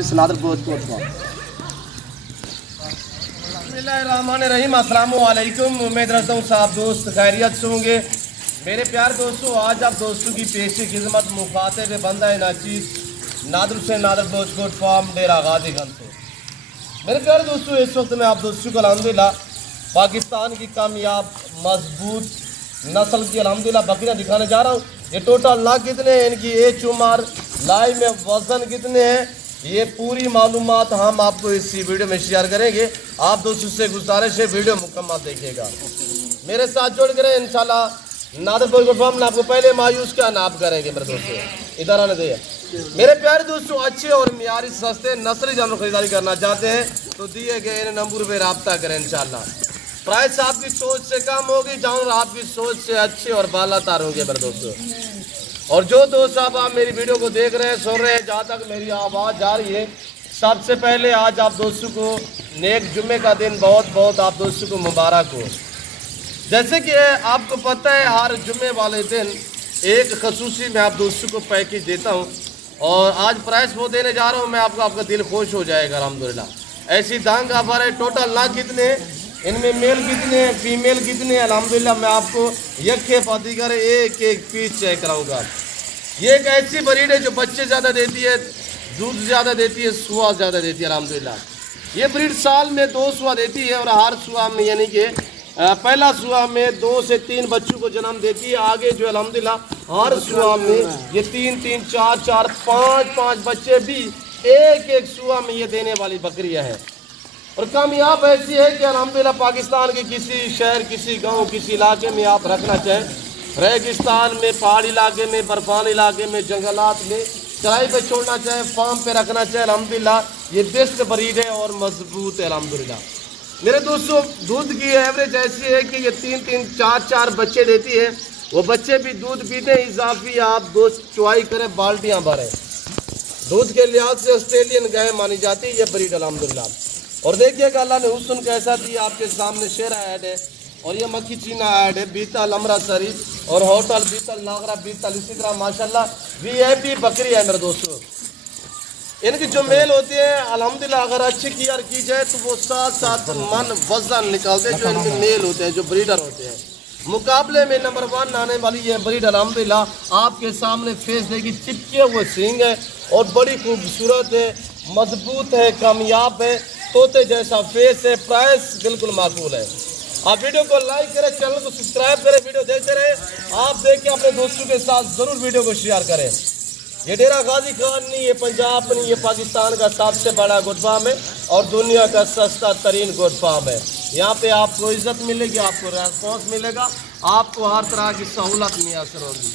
बिस्मिल्लाहिर्रहमानिर्रहीम। अस्सलाम वालेकुम। उम्मीद रखता हूँ साहब दोस्त खैरियत से होंगे। मेरे प्यार दोस्तों, आज आप दोस्तों की पेशी खिदमत मुखातिब बंदा नाचीज नादर से नादर दोस्त गोट फार्म डेरा गाजीगंज से। मेरे प्यारे दोस्तों, इस वक्त मैं आप दोस्तों को अल्हम्दुलिल्लाह पाकिस्तान की कामयाब मजबूत नस्ल की अल्हम्दुलिल्लाह बकरियाँ दिखाने जा रहा हूँ। ये टोटल ना कितने हैं, इनकी एज उम्र, लाइव में वजन कितने हैं, ये पूरी मालूमात हम आपको इसी वीडियो में शेयर करेंगे। आप दोस्तों से गुजारिश है वीडियो मुकम्मल देखिएगा, मेरे साथ जोड़ कर इंशाल्लाह। नादर फार्म ने आपको पहले मायूस का नाप करेंगे मेरे दोस्तों, इधर आने दे। मेरे प्यारे दोस्तों, अच्छे और मियारी सस्ते नस्ली जानवर खरीदारी करना चाहते हैं तो दिए गए नंबर पे रब्ता करें इंशाल्लाह। प्राइस आपकी सोच से कम होगी, जानवर आपकी सोच से अच्छे और बालातार होंगे मेरे दोस्तों। और जो दोस्त साहब आप मेरी वीडियो को देख रहे हैं, सुन रहे हैं, जहाँ तक मेरी आवाज़ जा रही है, सबसे पहले आज आप दोस्तों को नेक जुम्मे का दिन बहुत बहुत आप दोस्तों को मुबारक हो। जैसे कि आपको पता है, हर जुम्मे वाले दिन एक खसूसी मैं आप दोस्तों को पैकेज देता हूँ और आज प्राइस वो देने जा रहा हूँ मैं आपको, आपका दिल खुश हो जाएगा अल्हम्दुलिल्लाह। ऐसी दांग ऑफर है। टोटल ना कितने, इनमें मेल कितने, फीमेल कितने, अल्हम्दुलिल्लाह मैं आपको यके पाती कर एक एक पीस चेक कराऊंगा। ये एक ऐसी ब्रीड है जो बच्चे ज़्यादा देती है, दूध ज़्यादा देती है, सुआ ज़्यादा देती है अल्हम्दुलिल्लाह। ये ब्रीड साल में 2 सुआ देती है और हर सुआ में यानी कि पहला सुआ में 2 से 3 बच्चों को जन्म देती है। आगे जो अल्हम्दुलिल्लाह हर सुआ में ये 3-3, 4-4, 5-5 बच्चे भी एक एक सुआ में ये देने वाली बकरियां हैं। और कामयाब ऐसी है कि अल्हम्दुलिल्लाह पाकिस्तान के किसी शहर, किसी गांव, किसी इलाके में आप रखना चाहें, रेगिस्तान में, पहाड़ी इलाके में, बर्फानी इलाके में, जंगलात में, चराई पे छोड़ना चाहे, फार्म पे रखना चाहे, अल्हम्दुलिल्लाह ये बेस्ट ब्रीड है और मजबूत है अल्हम्दुलिल्लाह। मेरे दोस्तों, दूध की एवरेज ऐसी है कि ये 3-3, 4-4 बच्चे देती है। वो बच्चे भी दूध पीते हैं, इजाफी आप दोस्त चुआई करें, बाल्टियाँ भरें। दूध के लिहाज से ऑस्ट्रेलियन गाय मानी जाती है ये ब्रीड अल्हम्दुलिल्लाह। और देखिएगा अल्लाह ने हुस्न कैसा दिया, आपके सामने शेरा ऐड है और ये मक्खी चीना ऐड है, बीतल अमृतसरी और होटल बीतल नागरा बीतल, इसी तरह माशाल्लाह VIP बकरी है मेरे दोस्तों। इनकी जो मेल होती है अल्हम्दुलिल्लाह अगर अच्छी केयर की जाए तो वो 7-7 मन वजन निकालते हैं। जो इनके मेल होते हैं, जो ब्रीडर होते हैं, मुकाबले में नंबर 1 आने वाली ये ब्रीड अल्हम्दुलिल्लाह आपके सामने फेस देगी, चिपके हुए सींग है और बड़ी खूबसूरत है, मजबूत है, कामयाब है, तोते जैसा फेस है। प्राइस बिल्कुल माकूल है। आप वीडियो को लाइक करें, चैनल को सब्सक्राइब करें, वीडियो देखते रहे, आप देख के अपने दोस्तों के साथ ज़रूर वीडियो को शेयर करें। ये डेरा गाजी खान नहीं, ये पंजाब नहीं, ये पाकिस्तान का सबसे बड़ा गोट फार्म है और दुनिया का सस्ता तरीन गोट फार्म है। यहाँ पे आपको इज्जत मिलेगी, आपको रेस्पॉन्स मिलेगा, आपको हर तरह की सहूलत मैसर होगी।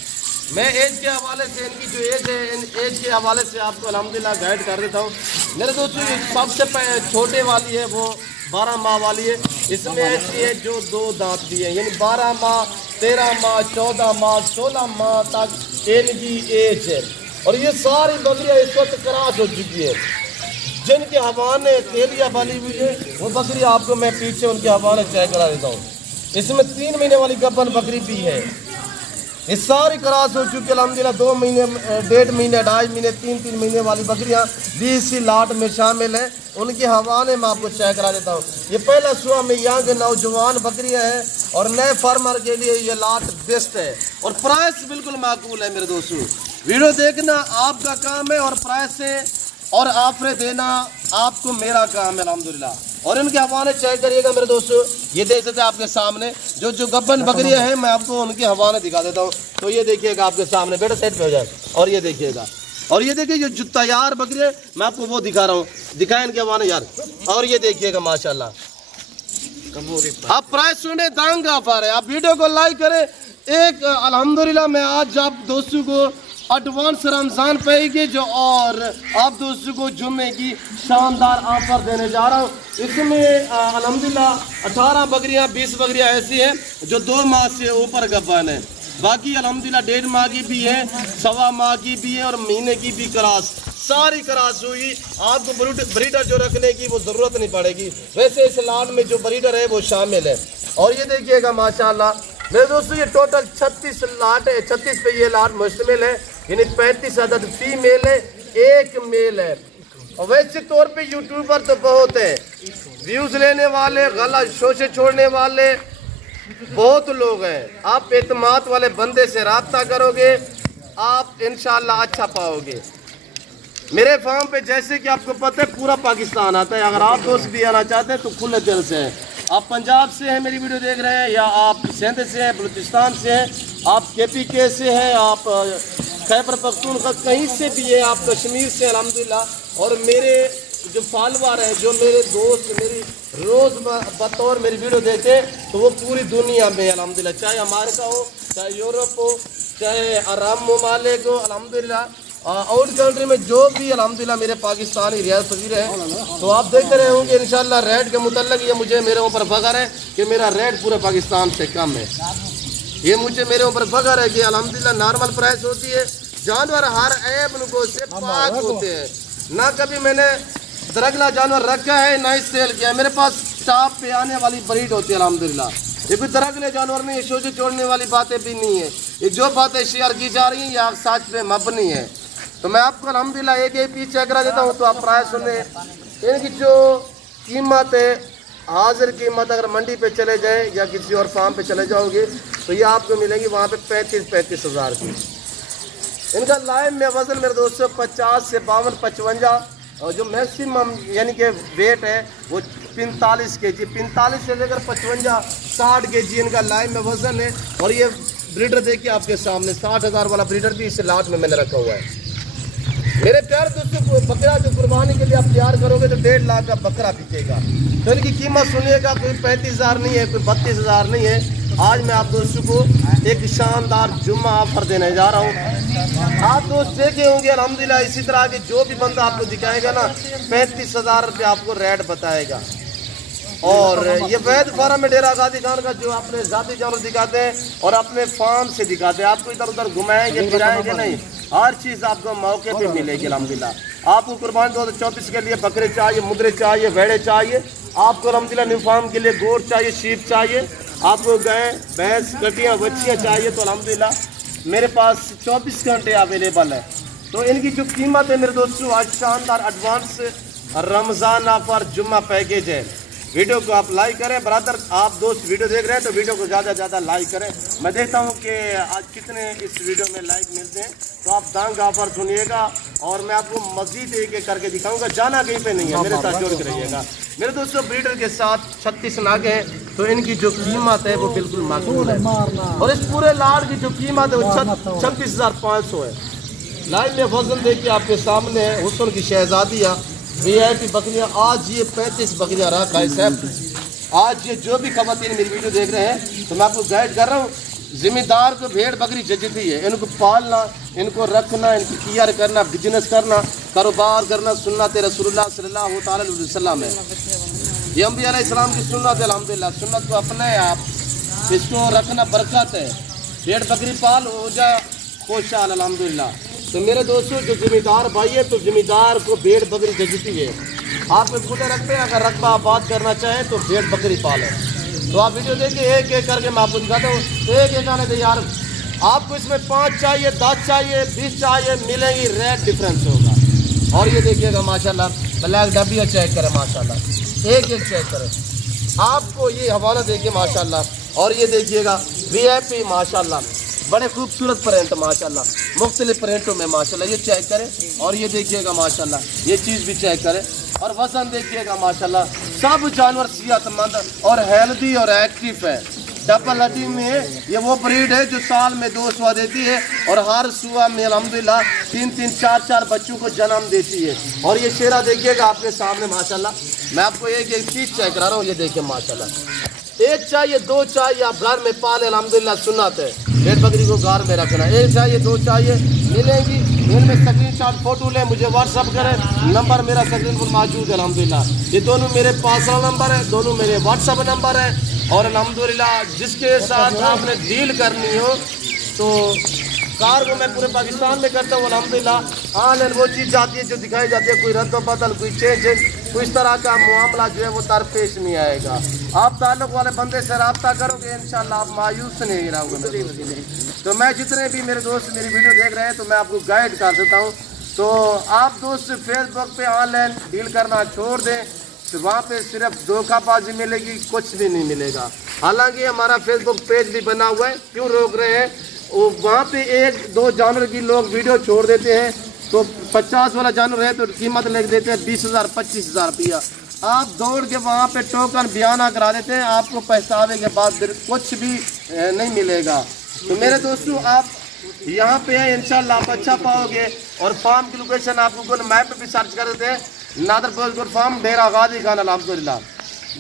मैं एज के हवाले से, इनकी जो एज है, इन एज के हवाले से आपको अल्हम्दुलिल्लाह गाइड कर देता हूँ मेरे दोस्तों। ये सबसे छोटे वाली है वो 12 माह वाली है। इसमें ऐसी है जो 2 दांत दिए, यानी 12 माह, 13 माह, 14 माह, 16 माह तक इनकी एज है। और ये सारी बकरियाँ इस वक्त क्रॉस हो चुकी है। जिनके हवाने तेलिया बनी हुई है वो बकरी आपको मैं पीछे उनके हवाने चेक करा देता हूँ। इसमें 3 महीने वाली गब्बन बकरी भी है। ये सारी क्रॉस हो चुकी है अल्हम्दुलिल्लाह। 2 महीने, 1.5 महीने, 2.5 महीने, 3-3 महीने वाली बकरियाँ भी इसी लाट में शामिल हैं। उनके हवाने में आपको चेक करा देता हूँ। ये पहला सुआ में यहाँ के नौजवान बकरियाँ हैं और नए फार्मर के लिए ये लाट बेस्ट है और प्राइस बिल्कुल माकूल है मेरे दोस्तों। वीडियो देखना आपका काम है और प्राइस से और ऑफर देना आपको मेरा काम है अल्हम्दुलिल्लाह। और इनके हवाले चेक करिएगा मेरे दोस्तों। ये देख सकते हैं आपके सामने जो गब्बन बकरियां हैं, मैं आपको उनके हवाले दिखा देता हूँ। तो ये देखिएगा आपके सामने, बेटा साइड पे हो जाए, और ये देखिएगा, और ये देखिए जो तैयार बकरियां मैं आपको वो दिखा रहा हूँ, दिखाएं इनके हवाले यार। और ये देखिएगा माशाल्लाह। आप प्राइस सुने, दांग ऑफर है, आप वीडियो को लाइक करें। एक अल्हम्दुलिल्लाह मैं आज आप दोस्तों को एडवांस रमज़ान पैकेज और आप दोस्तों को जुम्मे की शानदार ऑफर देने जा रहा हूँ। इसमें अल्हम्दुलिल्लाह 18 बकरियाँ, 20 बकरियाँ ऐसी हैं जो 2 माह से ऊपर गब्बान है। बाकी अल्हम्दुलिल्लाह 1.5 माह की भी है, 1.25 माह की भी है और महीने की भी क्रॉस, सारी क्रॉस हुई। आपको ब्रीडर जो रखने की वो ज़रूरत नहीं पड़ेगी। वैसे इस लाट में जो ब्रीडर है वो शामिल है। और ये देखिएगा माशाल्लाह मेरे दोस्तों, ये टोटल 36 लाट है, 36 पे ये लाट मुश्तमिल है, यानी 35 अदद फीमेल है, 1 मेल है। और वैसे तौर पे यूट्यूबर तो बहुत है, व्यूज लेने वाले, गलत शोशे छोड़ने वाले बहुत लोग हैं। आप एतमाद वाले बंदे से राब्ता करोगे, आप इंशाल्लाह अच्छा पाओगे। मेरे फार्म पे जैसे कि आपको पता है पूरा पाकिस्तान आता है। अगर आप दोस्त भी आना चाहते हैं तो खुले दिल से हैं। आप पंजाब से हैं मेरी वीडियो देख रहे हैं, या आप सिंध से हैं, बलूचिस्तान से हैं, आप KPK से हैं, आप खैबर पख्तूनख्वा कहीं से भी है, आप कश्मीर से अल्हम्दुलिल्लाह। और मेरे जो फॉलोअर हैं, जो मेरे दोस्त मेरी रोज़ बतौर मेरी वीडियो देखते तो वो पूरी दुनिया में अल्हम्दुलिल्लाह, चाहे अमेरिका हो, चाहे यूरोप हो, चाहे अरब ममालिक हो, अल्हम्दुलिल्लाह आउट कंट्री में जो भी अल्हम्दुलिल्लाह मेरे पाकिस्तानी रियासत पजीर है। तो आप देखते रहे होंगे इंशाल्लाह रेट के मुतल्लिक ये मुझे मेरे ऊपर फख्र है कि मेरा रेट पूरे पाकिस्तान से कम है। ये मुझे मेरे ऊपर फख्र है कि अल्हम्दुलिल्लाह नॉर्मल प्राइस होती है। जानवर हर ऐब नुको से पाक होते हैं। ना कभी मैंने दरगला जानवर रखा है ना ही सेल किया है। मेरे पास टॉप पे आने वाली ब्रीड होती है अल्हम्दुलिल्लाह। ये कोई दरगले जानवर नहीं है, शोजे छोड़ने वाली बातें भी नहीं है। ये जो बातें शेयर की जा रही हैं या सच पे मबनी है। तो मैं आपको अल्हम्दुलिल्लाह एक पीछे करा देता हूँ। तो आप प्राइस सुने, इनकी जो कीमत है, हाजिर कीमत अगर मंडी पे चले जाए या किसी और फार्म पे चले जाओगे तो ये आपको मिलेगी वहाँ पे 35 हज़ार की। इनका लाइव में वज़न मेरे दोस्तों 50 से 52 55, और जो मैक्सिमम यानी कि वेट है वो 45 kg, 45 से लेकर 55 60 kg इनका लाइव में वज़न है। और ये ब्रीडर देखिए आपके सामने 60,000 वाला ब्रीडर भी इस लाट में मैंने रखा हुआ है। मेरे प्यार दोस्तों, बकरा जो कुर्बानी के लिए आप तैयार करोगे तो 1.5 लाख का बकरा बिकेगा। तो इनकी कीमत सुनिएगा, कोई 35,000 नहीं है, कोई 32,000 नहीं है। आज मैं आप दोस्तों को एक शानदार जुम्मा ऑफर देने जा रहा हूँ। आप दोस्त देखे होंगे अल्हम्दुलिल्लाह, इसी तरह के जो भी बंदा आपको दिखाएगा ना 35,000 रुपये आपको रेट बताएगा। और ये वैद फार्म में डेरा गाजी खान का जो अपने जाती जानवर दिखाते हैं और अपने फार्म से दिखाते हैं, आपको इधर उधर घुमाएंगे फिराएंगे नहीं, हर चीज़ आपको मौके पे मिलेगी अल्हम्दुलिल्लाह। आपको कुर्बानी 2024 के लिए बकरे चाहिए, मुद्रे चाहिए, भेड़े चाहिए, आपको अल्हम्दुलिल्लाह न्यू फार्म के लिए गोड़ चाहिए, शीप चाहिए, आपको गाय भैंस कटियाँ बच्चियाँ चाहिए तो अल्हम्दुलिल्लाह मेरे पास 24 घंटे अवेलेबल है। तो इनकी जो कीमत है मेरे दोस्तों, आज शानदार एडवांस रमज़ान ऑफर जुम्मा पैकेज है। वीडियो को आप लाइक करें ब्रदर। आप दोस्त वीडियो देख रहे हैं तो वीडियो को ज़्यादा से ज़्यादा लाइक करें। मैं देखता हूं कि आज कितने इस वीडियो में लाइक मिलते हैं। तो आप दांग ऑफर सुनिएगा और मैं आपको मज़ीद एक करके दिखाऊंगा। जाना कहीं पे नहीं है, मेरे साथ जोड़ के रहिएगा। मेरे दोस्तों ब्रीडर के साथ 36 नागे हैं, तो इनकी जो कीमत है वो बिल्कुल माकूल है। और इस पूरे लाड़ की जो कीमत है वो 36,500 है। लाइव में वजन देखिए आपके सामने है। हुस्न की शहजादियाँ VIP बकरियाँ, आज ये 35 बकरियाँ रहा भाई साहब। आज ये जो भी खवातीन मेरी वीडियो देख रहे हैं तो मैं आपको गाइड कर रहा हूँ। जिम्मेदार को भेड़ बकरी जजती है, इनको पालना, इनको रखना, इनकी केयर करना, बिजनेस करना, कारोबार करना सुन्नत रसूलुल्लाह सल्लल्लाहु अलैहि वसल्लम है। ये अंबिया अलैहिस्सलाम की सुन्नत है। अल्हम्दुलिल्लाह सुन्नत को अपनाएं आप, इसको रखना बरकत है। भेड़ बकरी पाल हो जा खुशहाल अल्हम्दुलिल्लाह। तो मेरे दोस्तों जो जिम्मेदार भाई है तो जिम्मेदार को भेड़ बकरी जजती है। आप खुदे रखते हैं, अगर रकबा आबाद करना चाहें तो भेड़ बकरी पालें। तो आप वीडियो देखिए, एक एक करके मैं आपको दिखाता हूँ। एक एक आने दे यार, आपको इसमें 5 चाहिए, 10 चाहिए, 20 चाहिए, मिलेंगी, रेट डिफरेंस होगा। और ये देखिएगा माशाल्लाह ब्लैक डबिया चेक करें माशाल्लाह, एक एक चेक करें। आपको ये हवाला देखिए माशाल्लाह। और ये देखिएगा VIP माशाल्लाह, बड़े खूबसूरत प्रिंट माशाल्लाह, मुख्तलिफ प्रिंटों में माशाल्लाह, ये चेक करें। और ये देखिएगा माशाल्लाह, ये चीज़ भी चेक करें। और वजन देखिएगा माशाल्लाह, सब जानवर सेहतमंद और हेल्दी और एक्टिव है। डबल हड्डी में ये वो ब्रीड है जो साल में 2 सुआ देती है और हर सुआ में अल्हम्दुलिल्लाह 3-3, 4-4 बच्चों को जन्म देती है। और ये शेरा देखिएगा आपके सामने माशाल्लाह। मैं आपको एक एक चीज़ चेक करा रहा हूँ। ये देखिए माशाल्लाह, 1 चाहिए, 2 चाहिए, आप घर में पाले अल्हम्दुलिल्लाह सुन्नत है। भेड़ बकरी को घर में रखना, 1 चाहिए, 2 चाहिए, मिलेगी। इनमें स्क्रीनशॉट फोटो ले, मुझे व्हाट्सअप करें, नंबर मेरा स्क्रीन पर मौजूद है अल्हम्दुलिल्लाह। ये दोनों मेरे पर्सनल नंबर है, दोनों मेरे व्हाट्सअप नंबर है। और अल्हम्दुलिल्लाह जिसके साथ आपने डील करनी हो तो कार को मैं पूरे पाकिस्तान में करता हूँ अल्हम्दुलिल्लाह। ऑनलाइन वो चीज़ जाती है जो दिखाई जाती है, कोई रद्द बदल, कोई चेंज, कोई इस तरह का मामला जो है वो दरपेश नहीं आएगा। आप ताल्लुक वाले बंदे से रब्ता करोगे इंशाल्लाह आप मायूस नहीं रहोगे। तो मैं जितने भी मेरे दोस्त मेरी वीडियो देख रहे हैं तो मैं आपको गाइड कर देता हूँ। तो आप दोस्त फेसबुक पे ऑनलाइन डील करना छोड़ दें, तो वहाँ पे सिर्फ धोखाबाजी मिलेगी, कुछ भी नहीं मिलेगा। हालांकि हमारा फेसबुक पेज भी बना हुआ है, क्यों रोक रहे हैं? वो वहाँ पे 1-2 जानवर की लोग वीडियो छोड़ देते हैं, तो 50 वाला जानवर है तो कीमत लिख देते हैं 20,000 25,000 रुपया। आप दौड़ के वहाँ पे टोकन बयाना करा देते हैं, आपको पछतावे के बाद कुछ भी नहीं मिलेगा। तो मेरे दोस्तों, आप यहाँ पे है, इंशाल्लाह आप अच्छा पाओगे। और फार्म की लोकेशन आप गूगल मैप पे भी सर्च कर देते हैं, नादर बलोच फार्म, डेरा गाजी खान अल्हम्दुलिल्लाह।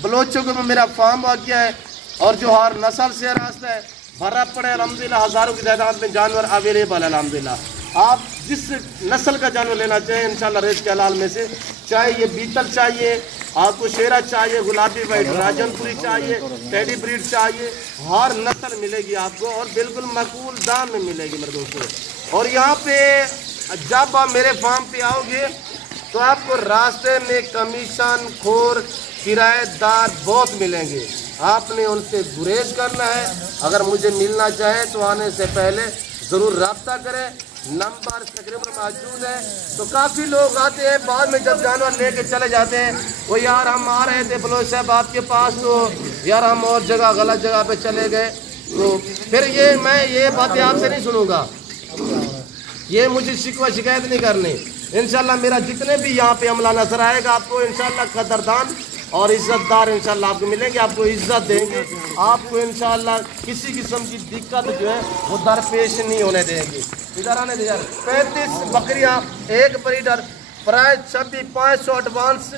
बलोचों में मेरा फार्म वाक़या है और जो हर नस्ल से रास्ता है भरा पड़े अल्हम्दुलिल्लाह। हज़ारों की तादाद में जानवर अवेलेबल है अल्हम्दुलिल्लाह। आप जिस नस्ल का जानवर लेना चाहें इंशाल्लाह रेस के हलाल में से, चाहे ये बीतल चाहिए, आपको शेरा चाहिए, गुलाबी वाइट राजनपुरी चाहिए, टेडी ब्रीड चाहिए, हर नस्ल मिलेगी आपको और बिल्कुल माकूल दाम में मिलेगी मेरे दोस्तों। और यहाँ पे जब आप मेरे फार्म पे आओगे तो आपको रास्ते में कमीशन खोर किराएदार बहुत मिलेंगे, आपने उनसे गुरेज करना है। अगर मुझे मिलना चाहे तो आने से पहले ज़रूर रब्ता करें, नंबर स्क्रीन पर मौजूद है। तो काफ़ी लोग आते हैं, बाद में जब जानवर लेके चले जाते हैं, वो यार हम आ रहे थे बलोच साहब आपके पास, तो यार हम और जगह गलत जगह पे चले गए। तो फिर मैं ये बातें आपसे नहीं सुनूंगा, ये मुझे शिकायत नहीं करनी। इंशाल्लाह मेरा जितने भी यहाँ पे अमला नजर आएगा आपको इंशाल्लाह कदरदान और इज्जतदार इंशाल्लाह आपको मिलेंगे, आपको इज्जत देंगे, आपको इंशाल्लाह किसी किस्म की दिक्कत जो है वो दरपेश नहीं होने देंगे। इधर आने दे यार। 35 बकरियाँ, एक breeder, price 26,500 advance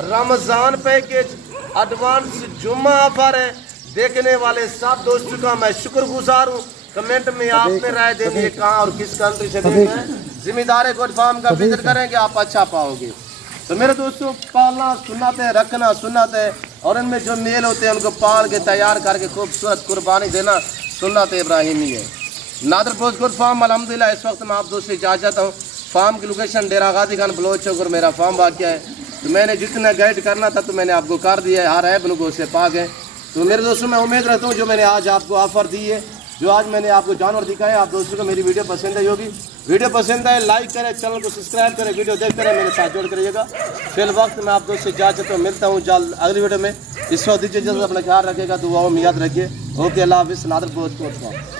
Ramzan package, advance जुम्मा ऑफर है। देखने वाले सब दोस्तों का मैं शुक्रगुजार हूँ। कमेंट में आपने राय देनी है कहाँ और किस कंट्री से देखना है। जिम्मेदार गोट फार्म का विजिट करेंगे, आप अच्छा पाओगे। तो मेरे दोस्तों, पालना सुन्नत है, रखना सुन्नत है, और इनमें जो मेल होते हैं उनको पाल के तैयार करके खूबसूरत कुर्बानी देना सुन्नत इब्राहिमी है। नादर गोट फार्म अल्हम्दुलिल्लाह इस वक्त मैं आप दोस्तों से इजाज़त हूँ। फार्म की लोकेशन डेरा गाजी खान बलोच चौक और मेरा फार्म वाक़या है। तो मैंने जितना गाइड करना था तो मैंने आपको कर दिया है, हर ऐप नुगो से पाक है। तो मेरे दोस्तों, मैं उम्मीद रखता हूँ जो मैंने आज आपको ऑफ़र दी है, जो आज मैंने आपको जानवर दिखाए, आप दोस्तों को मेरी वीडियो पसंद आई होगी। वीडियो पसंद आए लाइक करें, चैनल को सब्सक्राइब करें, वीडियो देखते रहे, मेरे साथ जोड़ करिएगा। फिर वक्त मैं आप दोस्तों से इजाज़त तो मिलता हूँ जल्द अगली वीडियो में। इस वक्त दीजिए, जल्द अपना ख्याल रखिएगा, दुआओं में याद रखिए। ओके, अल्लाह हाफ़िज़। नादर बलोच।